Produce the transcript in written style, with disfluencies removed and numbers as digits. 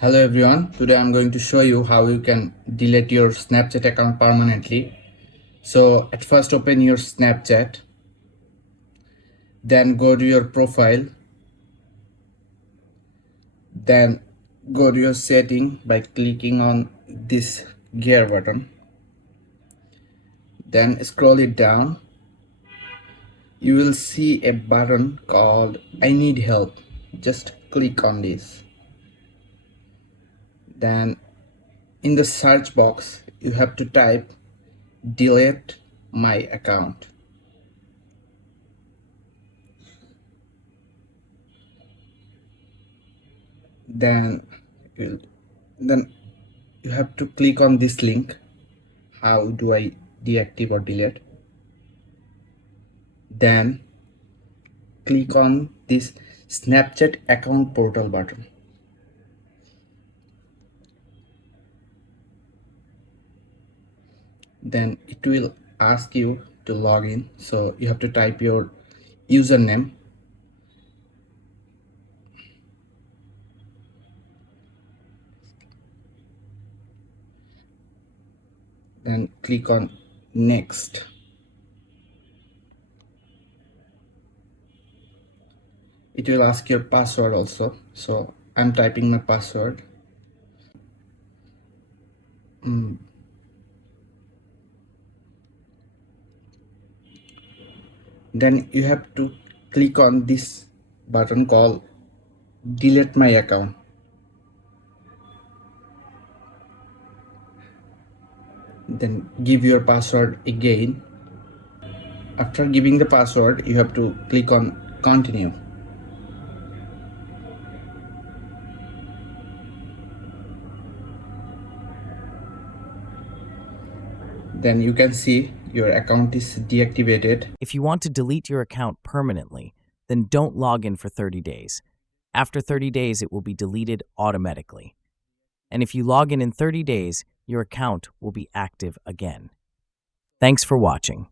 Hello everyone, today I'm going to show you how you can delete your Snapchat account permanently. So at first open your Snapchat, then go to your profile, then go to your setting by clicking on this gear button, then scroll it down. You will see a button called I need help. Just click on this. Then in the search box you have to type delete my account. then you'll, then you have to click on this link, how do I deactivate or delete. Then click on this Snapchat account portal button. Then it will ask you to log in, so you have to type your username. Then click on next. It will ask your password also, so I'm typing my password. Then you have to click on this button called delete my account. Then give your password again. After giving the password, you have to click on continue. Then you can see your account is deactivated. If you want to delete your account permanently, then don't log in for 30 days. After 30 days, it will be deleted automatically. And if you log in 30 days, your account will be active again. Thanks for watching.